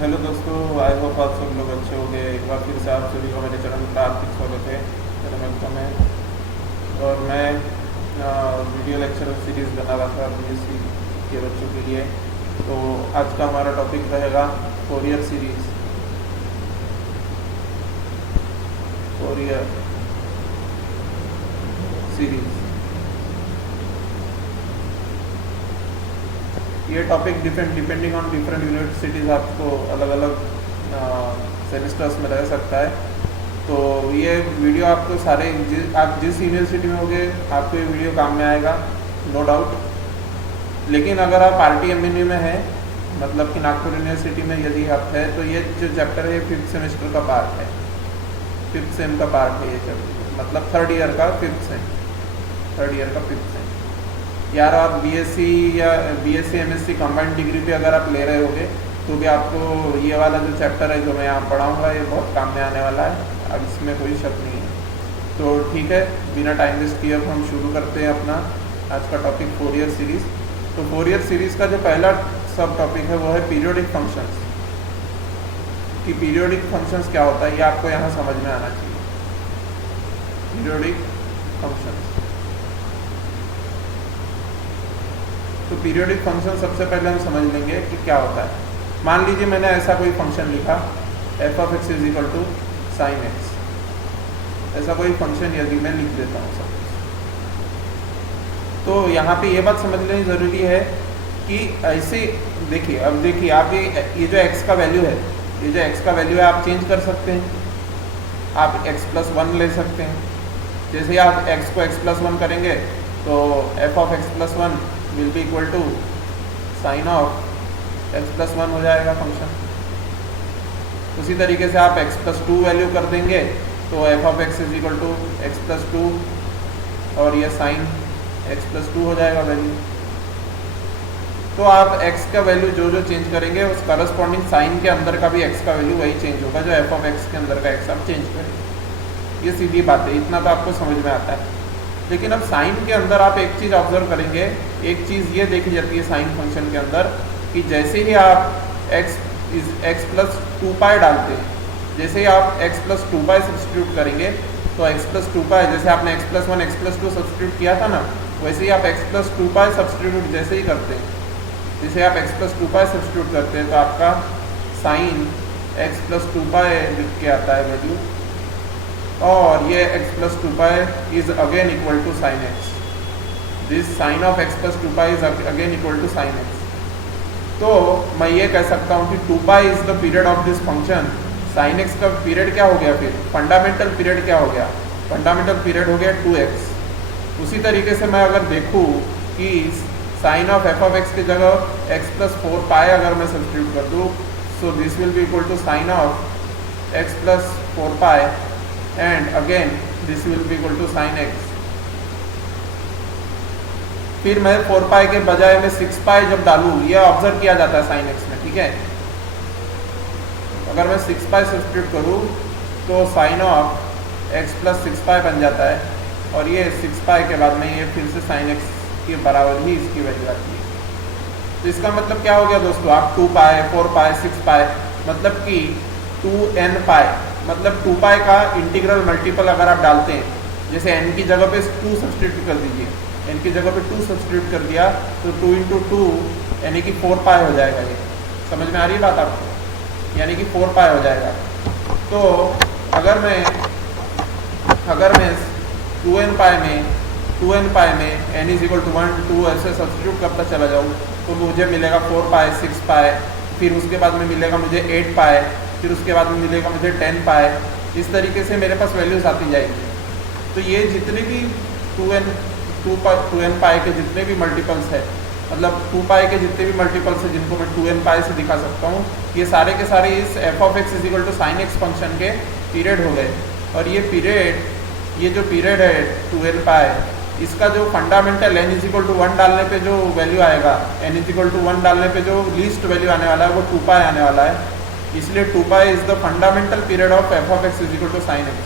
Hello दोस्तों, I hope आप सब लोग अच्छे हो गए। एक बार फिर से आप सभी को मेरे चैनल पर हार्दिक स्वागत है। मेरा वेलकम है और मैं वीडियो लेक्चर सीरीज़ बना रहा था बीएससी के बच्चों के लिए। तो आज का हमारा टॉपिक रहेगा फोरियर सीरीज़। फोरियर सीरीज़ ये topic depending on different universities आपको अलग अलग सेमेस्टर्स में रह सकता है। तो ये वीडियो आपको आप जिस यूनिवर्सिटी में होंगे आपको ये वीडियो काम में आएगा, नो डाउट। लेकिन अगर आप RTMNU में हैं, मतलब कि नागपुर यूनिवर्सिटी में यदि आप है, तो ये जो चैप्टर है 5th सेमेस्टर का पार्ट है, 5th सेम का पार्ट है ये चैप्टर, मतलब थर्ड ईयर का 5th सेम। यार आप BSc या BSc MSc कंबाइंड डिग्री पे अगर आप ले रहे होगे तो भी आपको ये वाला जो चैप्टर है जो मैं यहाँ पढ़ाऊँगा ये बहुत काम में आने वाला है। अब इसमें कोई शक नहीं है। तो ठीक है, बिना टाइम वेस्ट किए हम शुरू करते हैं अपना आज का टॉपिक फोरियर सीरीज़। तो फोरियर सीरीज़ का जो पहला सब टॉपिक है वो है पीरियोडिक फंक्शंस। कि पीरियोडिक फंक्शंस क्या होता है ये आपको यहाँ समझ में आना चाहिए। पीरियोडिक फंक्शंस, तो पीरियोडिक फंक्शन सबसे पहले हम समझ लेंगे कि क्या होता है। मान लीजिए मैंने ऐसा कोई फंक्शन लिखा f(x) = sin x। ऐसा कोई फंक्शन यदि मैं लिख देता हूँ सब, तो यहाँ पे ये बात समझ लेनी ज़रूरी है कि ऐसे देखिए, अब देखिए आप ये जो x का वैल्यू है, ये जो x का वैल्यू है आप चेंज कर सकते हैं। आप x+1 ले सकते हैं। जैसे आप x को x+1 करेंगे तो f(x+1) will be equal to sine of x+1 हो जाएगा फंक्शन। उसी तरीके से आप x+2 वैल्यू कर देंगे तो f(x) = x+2 और ये साइन x+2 हो जाएगा वैल्यू। तो आप x का वैल्यू जो चेंज करेंगे उस करस्पॉन्डिंग साइन के अंदर का भी x का वैल्यू वही चेंज होगा जो f(x) के अंदर का x आप चेंज करेंगे। ये सीधी बात है, इतना तो आपको समझ में आता है। लेकिन अब साइन के अंदर आप एक चीज़ ऑब्जर्व करेंगे, एक चीज़ ये देखी जाती है साइन फंक्शन के अंदर कि जैसे ही आप x+2π डालते हैं, जैसे ही आप x+2π सब्स्टिट्यूट करेंगे तो x+2π, जैसे आपने x+1 x+2 सब्स्टिट्यूट किया था ना, वैसे ही आप x+2π सब्स्टिट्यूट जैसे ही करते हैं, जैसे आप x+2π सब्स्टिट्यूट करते हैं तो आपका साइन x+2π लिख के आता है वैल्यू, और ये x+2π is again equal to sine x। This sine of x+2π is again equal to sine x। तो मैं ये कह सकता हूँ कि 2π is the period of this function. Sine x का पीरियड क्या हो गया, फिर फंडामेंटल पीरियड क्या हो गया, फंडामेंटल पीरियड हो गया 2x। उसी तरीके से मैं अगर देखूँ कि साइन ऑफ f(x) की जगह x+4π अगर मैं सब्स्टिट्यूट कर दूँ, so this will be equal to sine of x+4π and again this will be equal to sin x। फिर मैं 4π के बजाय में 6π जब डालूँ, ये ऑब्जर्व किया जाता है sin x में, ठीक है। अगर मैं 6π सब्स्टिट्यूट करूँ तो sin ऑफ x+6π बन जाता है, और ये 6π के बाद में ये फिर से sin x के बराबर ही इसकी वैल्यू आती है। तो इसका मतलब क्या हो गया दोस्तों, आप 2π 4π 6π मतलब कि 2nπ, मतलब 2π का इंटीग्रल मल्टीपल अगर आप डालते हैं, जैसे n की जगह पे 2 सब्स्टिट्यूट कर दीजिए, n की जगह पे 2 सब्स्टिट्यूट कर दिया तो 2 × 2 यानी कि 4π हो जाएगा। ये समझ में आ रही है बात आपको, यानी कि 4π हो जाएगा। तो अगर मैं 2nπ में n = 1 2 ऐसे सब्स्टिट्यूट करता चला जाऊँ तो मुझे मिलेगा 4π 6π, फिर उसके बाद में मिलेगा मुझे 8π, फिर उसके बाद में मिलेगा मुझे 10π। इस तरीके से मेरे पास वैल्यूज आती जाएगी। तो ये जितने भी 2nπ के जितने भी मल्टीपल्स है, मतलब 2π के जितने भी मल्टीपल्स है जिनको मैं 2nπ से दिखा सकता हूँ, ये सारे के सारे इस f(x) = sin x फंक्शन के पीरियड हो गए। और ये जो पीरियड है 2nπ, इसका जो फंडामेंटल n = 1 डालने पे जो वैल्यू आएगा, n = 1 डालने पे जो लीस्ट वैल्यू आने वाला है वो 2π आने वाला है। इसलिए 2π is the fundamental period of f(x) = sin x।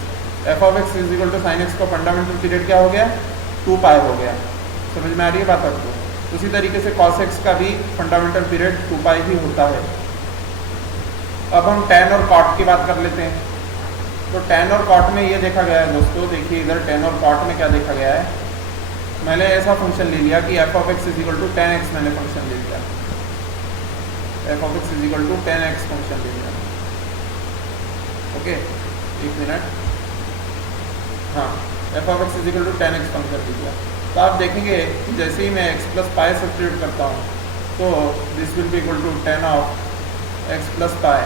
f(x) = sin x का फंडामेंटल पीरियड क्या हो गया, 2π हो गया। समझ में आ रही है बात आपको। उसी तरीके से cos x का भी फंडामेंटल पीरियड 2π ही होता है। अब हम tan और cot की बात कर लेते हैं। तो tan और cot में ये देखा गया है दोस्तों, देखिए इधर tan और cot में क्या देखा गया है, मैंने ऐसा फंक्शन ले लिया कि f of x is equal to tan x, मैंने फंक्शन ले लिया f of x is equal to tan x function ले लिया। ओके, एक मिनट, हाँ, f of x is equal to tan x function ले लिया। तो आप देखेंगे कि जैसे ही मैं x प्लस पाई सब्स्टिट्यूट करता हूँ तो this will be equal to tan of x plus pi,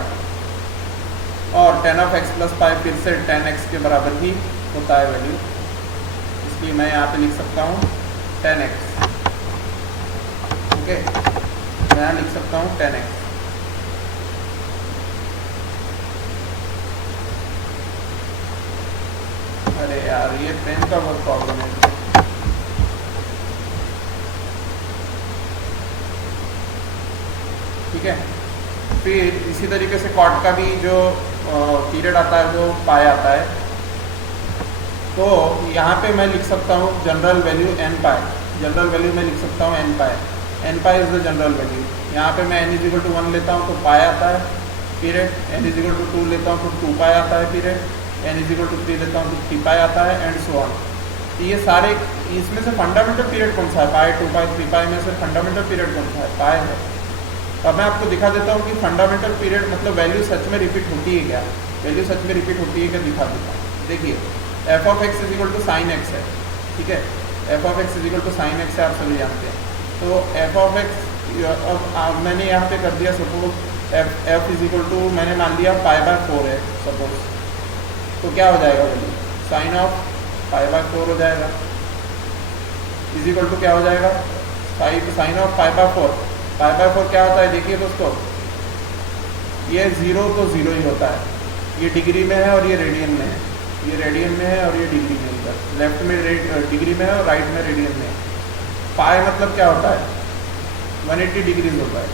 और tan of x plus pi फिर से tan x के बराबर ही होता है वैल्यू, इसलिए मैं यहाँ पे लिख सकता हूँ tan x। ओके, मैं यहाँ लिख सकता हूँ tan x। अरे यार, ये पेन का बहुत प्रॉब्लम है। ठीक है, फिर इसी तरीके से कॉट का भी जो पीरियड आता है वो पाई आता है। तो यहाँ पे मैं लिख सकता हूँ जनरल वैल्यू n पाई, जनरल वैल्यू मैं लिख सकता हूँ n pi is the general value. यहाँ पे मैं n इज इक्वल टू 1 लेता हूँ तो पाई आता है period, n is equal to 2 लेता हूँ तो 2 पाई आता है period, n is equal to 3 लेता हूँ तो 3 पाई आता है, एंड सो ऑन। ये सारे, इसमें से फंडामेंटल पीरियड कौन सा है, पाई, 2 पाई, 3 पाई में से फंडामेंटल पीरियड कौन सा है, पाई है। अब मैं आपको दिखा देता हूँ कि फंडामेंटल पीरियड मतलब वैल्यू सच में रिपीट होती है क्या, वैल्यू सच में रिपीट होती है क्या, दिखा देता हूँ। देखिए f of x is equal to sine x है, ठीक है, f of x is equal to sine x है, आप सभी जानते हैं। तो f of x, अब मैंने यहाँ पे कर दिया suppose f is equal to, मैंने मान लिया पाई बाय 4 है सपोज, तो क्या हो जाएगा value, sine of pi by 4 हो जाएगा, इज इक्वल टू क्या हो जाएगा, sine of pi by 4। Pi by 4 क्या होता है, देखिए दोस्तों, ये 0 तो 0 ही होता है, ये डिग्री में है और ये रेडियन में है, ये रेडियन में है और ये डिग्री में, इधर लेफ्ट में डिग्री में है और राइट में रेडियन में है। पाई मतलब क्या होता है, 180 डिग्रीज होता है,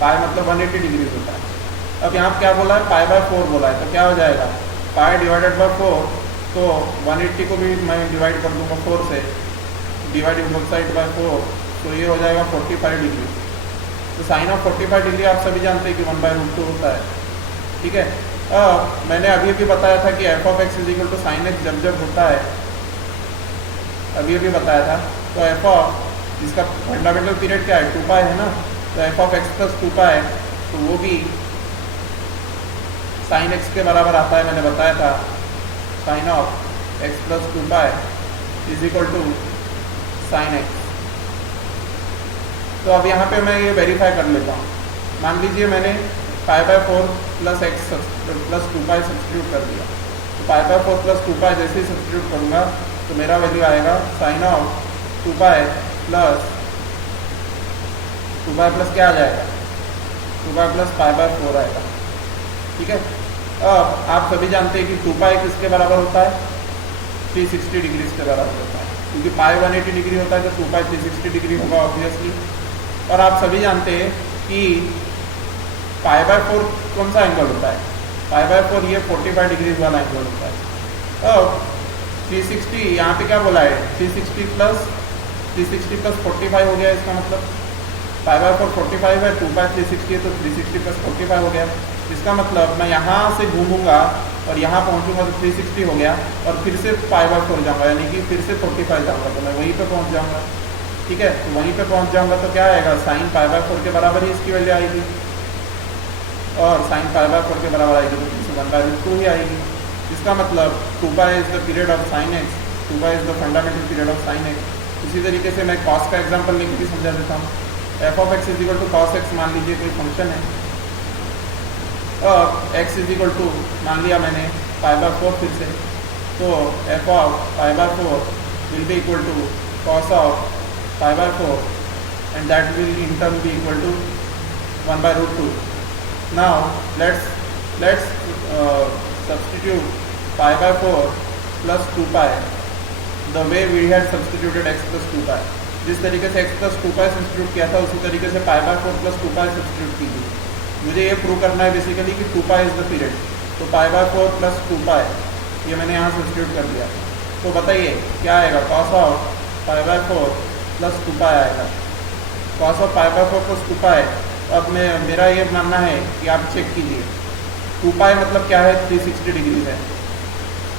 पाई मतलब 180 डिग्रीज होता है। अब यहाँ क्या बोला है, पाई बाय 4 बोला है, तो क्या हो जाएगा, पाई डिवाइडेड बाय 4, तो 180 को भी मैं डिवाइड कर दूंगा 4 से, डिवाइडिंग बोथ साइड बाय 4, तो ये हो जाएगा 45 डिग्री। तो साइन ऑफ 45 डिग्री आप सभी जानते हैं कि 1/√2 होता है, ठीक है। मैंने अभी भी बताया था कि f of x is equal to sine x जब जब होता है, अभी बताया था। तो f ऑफ, इसका फंडामेंटल पीरियड क्या है, 2 पाई है ना, तो f of x प्लस 2 पाई, तो वो भी साइन एक्स के बराबर आता है, मैंने बताया था, sine of x plus 2 pi is equal to sine x. तो अब यहाँ पे मैं ये वेरीफाई कर लेता हूँ। मान लीजिए मैंने पाई by 4 plus x plus 2 pi substitute कर दिया, तो पाई बाय 4 प्लस 2 पाई जैसे ही सब्स्टिट्यूट करूँगा तो मेरा वैल्यू आएगा sine of 2 pi plus 2 pi plus क्या आ जाएगा, 2 पाई प्लस पाई बाय 4 आएगा, ठीक है। अब आप सभी जानते हैं कि 2 पाई किसके बराबर होता है, 360 डिग्रीज के बराबर होता है, क्योंकि पाई 180 डिग्री होता है तो 2 पाई 360 डिग्री होगा ऑब्वियसली। और आप सभी जानते हैं कि पाई बाय 4 कौन सा एंगल होता है, पाई बाय 4 ये 45 डिग्रीज वाला एंगल होता है। अब 360 यहाँ पे क्या बोला है, 360 प्लस 45 हो गया, इसका मतलब पाई बाय 4 45 है, 2 पाई 360 है, तो 360 प्लस 45 हो गया। इसका मतलब मैं यहाँ से घूमूंगा और यहाँ पहुँचूंगा तो 360 हो गया, और फिर से पाई बाय 4 जाऊँगा, यानी कि फिर से 45 जाऊँगा, तो मैं वहीं पे पहुँच जाऊँगा, ठीक है। तो वहीं पे पहुँच जाऊँगा तो क्या आएगा, साइन पाई बाय 4 के बराबर ही इसकी वैल्यू आएगी, और साइन पाई बाय 4 के बराबर आएगी तो फिर से 1/√2 ही आएगी। इसका मतलब 2 pi is the period of sine x, 2 pi is the fundamental period of sine x. इसी तरीके से मैं कॉस का एग्जाम्पल लेकर भी समझा देता हूँ। f of x is equal to cos x मान लीजिए कोई फंक्शन है, और x इज इक्वल टू मान लिया मैंने पाई बाय 4 फिर से, तो f of pi by 4 will be equal to cos of pi by 4, and that will in turn be equal to 1/√2। Now let's substitute pi by 4 plus 2 pi the way we had substituted x plus 2 pi। जिस तरीके से x plus 2 pi substitute किया था उसी तरीके से pi by 4 plus 2 pi substitute कीजिए। मुझे ये प्रूव करना है बेसिकली कि 2 pi इज द पीरियड, तो pi by 4 plus 2 pi ये मैंने यहाँ सब्स्टिट्यूट कर दिया। तो बताइए क्या आएगा, cos of pi by 4 plus 2 pi आएगा। cos of pi by 4 plus 2 pi अब मैं मेरा ये मानना है कि आप चेक कीजिए, 2 पाई मतलब क्या है, 360 डिग्री है,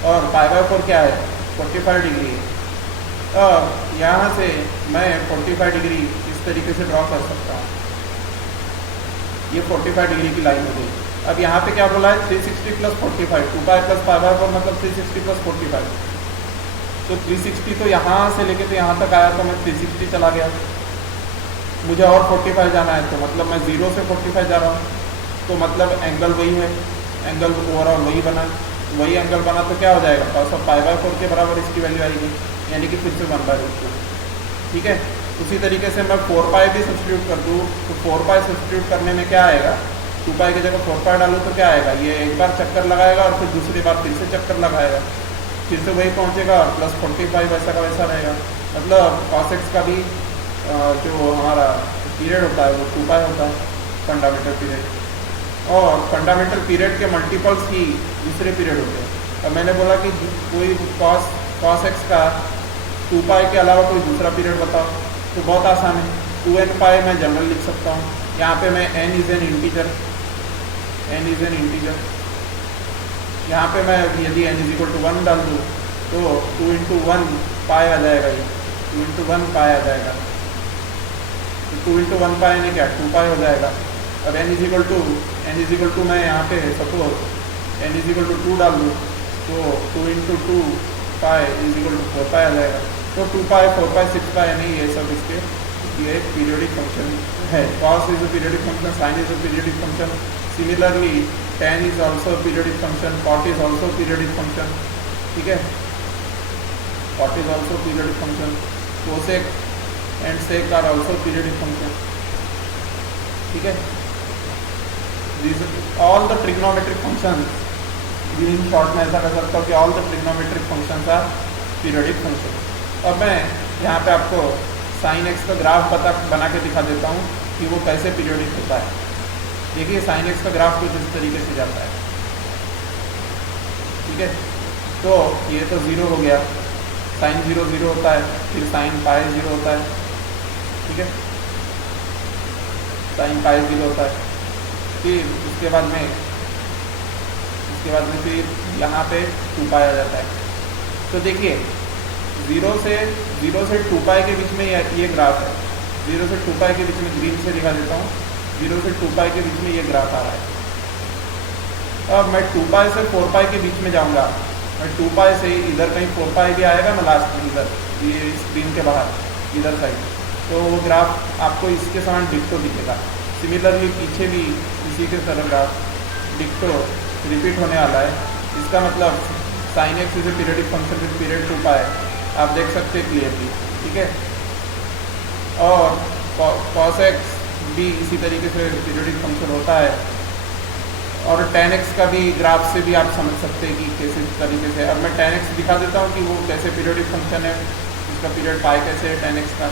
और पाई बाय 4 क्या है, 45 डिग्री है। अब यहाँ से मैं 45 डिग्री इस तरीके से ड्रॉ कर सकता हूँ, ये 45 डिग्री की लाइन हो गई। अब यहाँ पे क्या बोला है, 360 plus 45, 2 pi plus pi by 4 मतलब 360 प्लस 45। तो 360 तो यहाँ से लेके तो यहाँ तक आया, तो मैं 360 चला गया, मुझे और 45 जाना है, तो मतलब मैं 0 से 45 जा रहा हूँ, तो मतलब एंगल वही है, एंगल ओवरऑल वही बना, वही एंगल बना, तो क्या हो जाएगा, cos ऑफ पाई बाय 4 के बराबर इसकी वैल्यू आएगी, यानी कि फिर से 1/√2। ठीक है, उसी तरीके से मैं 4 पाई भी सब्स्टिट्यूट कर दूँ, तो 4 पाई सब्स्टिट्यूट करने में क्या आएगा, 2 पाई की जगह 4 पाई डालूँ तो क्या आएगा, ये एक बार चक्कर लगाएगा और फिर दूसरी बार फिर से चक्कर लगाएगा, फिर से वही पहुँचेगा और प्लस 45 वैसा का वैसा रहेगा। मतलब cos x का भी जो हमारा पीरियड होता है वो 2 पाई होता है, फंडामेंटल पीरियड, और फंडामेंटल पीरियड के मल्टीपल्स ही दूसरे पीरियड होते हैं। अब मैंने बोला कि कोई cos x का 2 पाई के अलावा कोई दूसरा पीरियड बताओ, तो बहुत आसान है, 2n पाई मैं जनरल लिख सकता हूँ, यहाँ पे मैं n इज़ एन इंटीजर, यहाँ पे मैं यदि n = 1 डाल दूँ तो 2 × 1 पाई आ जाएगा, ये 2 × 1 पाई आ जाएगा, तो 2 × 1 पाई यानी क्या, 2 पाई हो जाएगा। अब n = मैं यहाँ पे सपोज n = 2 डाल दूँ तो 2 × 2 पाई = 4 पाई आ जाएगा, तो 2 पाई 4 पाई 6 पाई यानी ये सब इसके ये एक पीरियोडिक फंक्शन है। cos is a periodic function, sin is a periodic function, similarly tan is also periodic function, cot is also periodic function. ठीक है, cot is also periodic function, cosec and sec are also periodic function. ठीक है, all the trigonometric function, in short में ऐसा कर सकता हूँ कि all the trigonometric functions are periodic function. अब मैं यहाँ पे आपको sin x का ग्राफ बना के दिखा देता हूँ कि वो कैसे पीरियोडिक होता है। देखिए sin x का ग्राफ कुछ इस तरीके से जाता है। ठीक है, तो ये तो 0 हो गया, sin 0 0 होता है, फिर sin पाई 0 होता है। ठीक है, sin पाई 0 होता है, फिर उसके बाद में फिर यहाँ पे 2 पाई आ जाता है। तो देखिए 0 से 2 पाई के बीच में ये ग्राफ है, 0 से 2 पाई के बीच में ग्रीन से दिखा देता हूँ, 0 से 2 पाई के बीच में ये ग्राफ आ रहा है। अब मैं 2 पाई से 4 पाई के बीच में जाऊँगा, मैं 2 पाई से इधर कहीं 4 पाई भी आएगा ना लास्ट में, इधर ये स्क्रीन के बाहर इधर साइड, तो वो ग्राफ आपको इसके समान डिक्टो दिखेगा। सिमिलरली पीछे भी इसी के तरह ग्राफ डिक्टो रिपीट होने वाला है। इसका मतलब sin x is a periodic function with period 2 पाई, आप देख सकते हैं क्लियरली। ठीक है, और cos x भी इसी तरीके से पीरियोडिक फंक्शन होता है, और tan x का भी ग्राफ से भी आप समझ सकते हैं कि कैसे तरीके से। अब मैं tan x दिखा देता हूँ कि वो कैसे पीरियोडिक फंक्शन है, इसका पीरियड पाई कैसे है tan x का।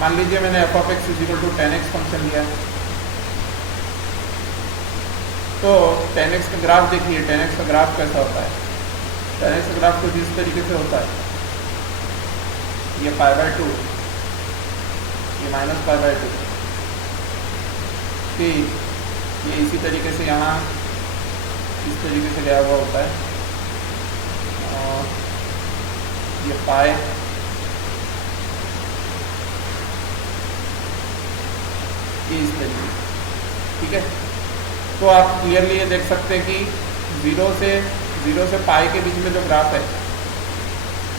मान लीजिए मैंने f(x) = tan x फंक्शन लिया, तो tan x का ग्राफ देखिए, tan x का ग्राफ कैसा होता है। tan x का ग्राफ कुछ इस तरीके से होता है, ये π/2, ये -π/2, फिर ये इसी तरीके से यहाँ इस तरीके से गया हुआ होता है, और ये पाए, ये इस तरीके से। ठीक है, तो आप क्लियरली ये देख सकते हैं कि 0 से पाई के बीच में जो ग्राफ है,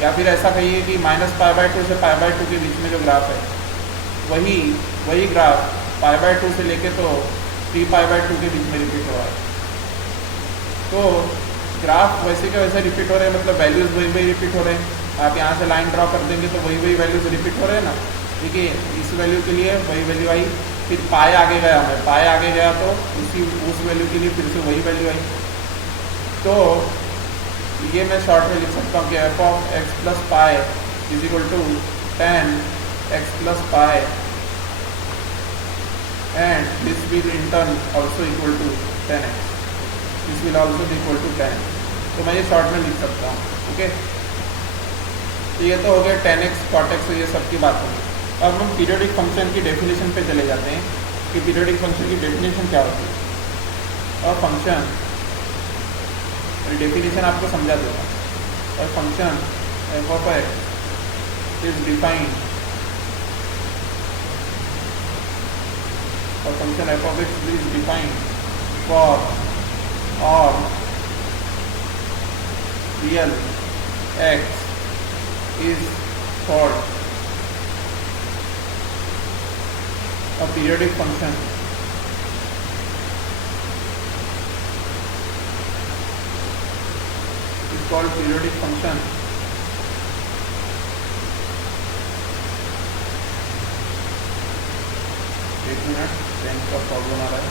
या फिर ऐसा कहिए कि -π/2 से π/2 के बीच में जो ग्राफ है, वही ग्राफ π/2 से लेके तो 3π/2 के बीच में रिपीट हो रहा है। तो ग्राफ वैसे के वैसे रिपीट हो रहे हैं, मतलब वैल्यूज़ वही रिपीट हो रहे हैं। आप यहाँ से लाइन ड्रॉ कर देंगे तो वही वैल्यूज़ रिपीट हो रहे हैं ना। देखिए इस वैल्यू के लिए वही वैल्यू आई, फिर पाई आगे गया, मैं पाई आगे गया तो उस वैल्यू के लिए फिर से वही वैल्यू आई। तो ये मैं शॉर्ट में लिख सकता हूँ कि f(x + pi) = tan x + pi, and this will in turn also equal to tan x, this will also be equal to tan x। तो मैं ये शॉर्ट में लिख सकता हूँ। ओके, तो ये तो हो गया tan x, cot x, ये सब की बात होगी। अब हम पीरियोडिक फंक्शन की डेफिनेशन पे चले जाते हैं कि पीरियोडिक फंक्शन की डेफिनेशन क्या होती है। और फंक्शन डेफिनेशन आपको समझा देगा। और function F of X is defined, और function F of X is defined for all real X is called a periodic function। is called periodic function। एक मिनट, पेन का प्रॉब्लम आ रहा है।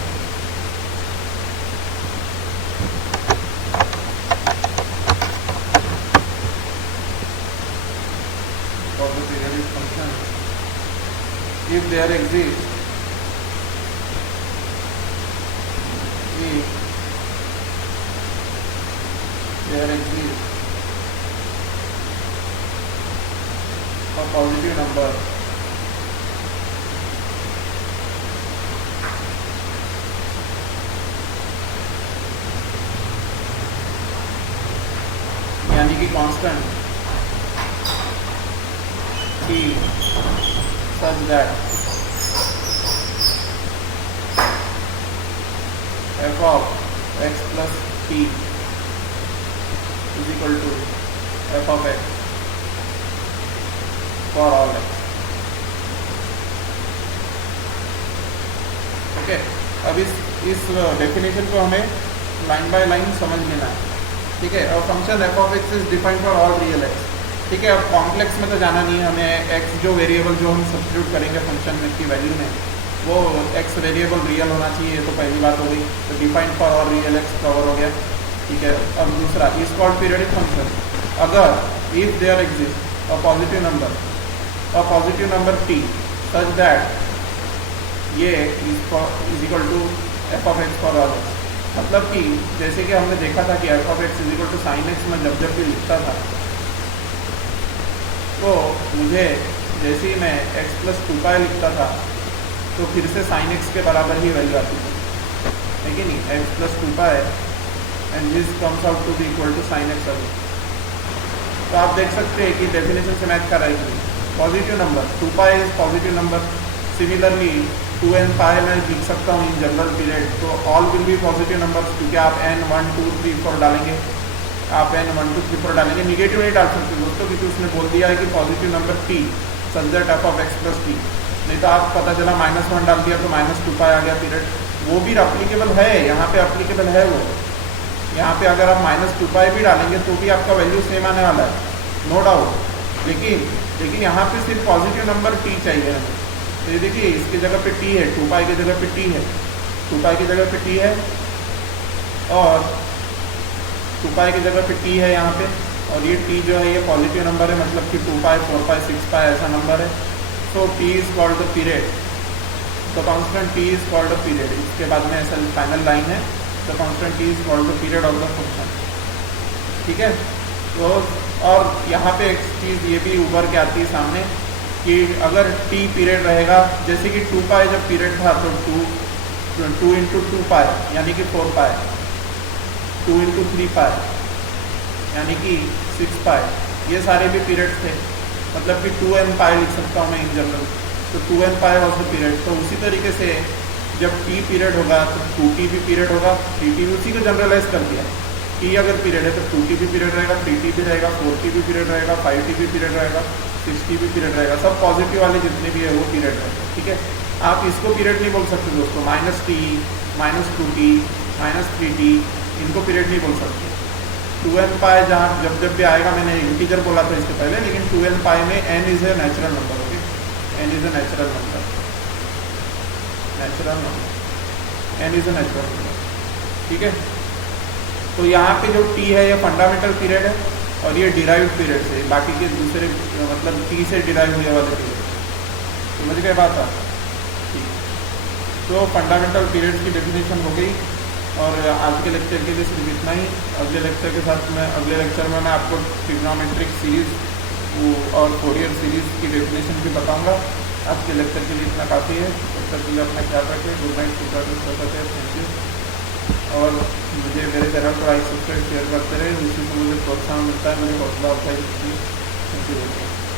of the periodic function if there exists a positive number यानी कि constant such that f of x plus p is equal to f of x for all x। Okay, अब इस definition को हमें लाइन बाय लाइन समझ लेना है। ठीक है, और function f of x is defined for all real x। ठीक है, अब कॉम्प्लेक्स में तो जाना नहीं है हमें। x जो वेरिएबल जो हम सब्स्टिट्यूट करेंगे फंक्शन में की वैल्यू में, वो x वेरिएबल रियल होना चाहिए, ये तो पहली बात हो गई। तो defined for all real x cover हो गया। ठीक है, अब दूसरा इज कॉल्ड पीरियोडिक फंक्शन अगर if there exist a positive number t such that ये is equal to F of X for all X. मतलब कि जैसे कि हमने देखा था कि F of X is equal to sine X में जब भी लिखता था, तो मुझे जैसे ही मैं x प्लस 2π लिखता था तो फिर से साइन x के बराबर ही वैल्यू आती थी, है कि नहीं। x plus 2π and this comes out to be equal to sine X अभी। तो आप देख सकते हैं कि डेफिनेशन से मैच कर रहा है। Positive number 2π is positive number. Similarly 2n π मैं लिख सकता हूँ इन जनरल पीरियड, तो all will be positive number, क्योंकि आप n 1 2 3 4 डालेंगे, आप n 1 2 3 4 डालेंगे। निगेटिव नहीं डाल सकते दोस्तों, क्योंकि उसने बोल दिया है कि positive number t such that f of x plus t। नहीं तो आप पता चला -1 डाल दिया तो -2π आ गया पीरियड। वो भी अप्लीकेबल है, यहाँ पे अप्लीकेबल है वो। यहाँ पे अगर आप -2π भी डालेंगे तो भी आपका वैल्यू सेम आने वाला है, नो डाउट। लेकिन यहाँ पे सिर्फ पॉजिटिव नंबर t चाहिए हमें। तो ये देखिए, इसकी जगह पे t है, 2π की जगह पे t है, 2π की जगह पे t है, और 2π की जगह पे t है यहाँ पे। और ये t जो है ये पॉजिटिव नंबर है, मतलब कि 2π 4π 6π ऐसा नंबर है। So t is called the period. तो constant t is called the period. इसके बाद में ऐसा फाइनल लाइन है, the constant t is called the period of the function. ठीक है, तो और यहाँ पे एक चीज़ ये भी उभर के आती है सामने कि अगर t पीरियड रहेगा, जैसे कि 2π जब पीरियड था तो 2 इंटू 2π यानी कि 4π, 2 इंटू 3π यानी कि 6π, ये सारे भी पीरियड्स थे। मतलब कि 2n π लिख सकता हूँ मैं इन जनरल, तो 2n π वॉज द पीरियड। तो उसी तरीके से जब t पीरियड होगा तो 2t भी पीरियड होगा, 3t भी, उसी को जनरलाइज कर दिया। t अगर पीरियड है तो 2t भी पीरियड रहेगा, 3t भी रहेगा, 4t भी पीरियड रहेगा, 5t भी पीरियड रहेगा, 6t भी पीरियड रहेगा। सब पॉजिटिव वाले जितने भी है वो पीरियड रहेगा। ठीक है, आप इसको पीरियड नहीं बोल सकते दोस्तों, -t -2t -3t इनको पीरियड नहीं बोल सकते। 2n π जहाँ जब भी आएगा, मैंने इंटीजर बोला था इसके पहले, लेकिन 2n π में n is a natural number. Okay, n is a natural number, n is a natural number. ठीक है, तो यहाँ पे जो t है ये फंडामेंटल पीरियड है और ये डिराइव्ड पीरियड से, बाकी के दूसरे मतलब t से डिराइव हुए वाले पीरियड। समझ गए बात आप? ठीक, तो फंडामेंटल पीरियड्स की डेफिनेशन हो गई। और आज के लेक्चर के लिए सिर्फ इतना ही। अगले लेक्चर में मैं आपको ट्रिग्नोमेट्रिक सीरीज़ और फोरियर सीरीज़ की डेफिनेशन भी बताऊंगा। आज के लेक्चर के लिए इतना काफ़ी है। तब तक के लिए अपना ख्याल रखें। गुड नाइट, शुभ रात्रि, थैंक यू। और मुझे मेरे चैनल को लाइक, सब्सक्राइब, शेयर करते रहे, जिससे मुझे प्रोत्साहन मिलता है, मेरी हौसला अफजाई होती है। Thank you.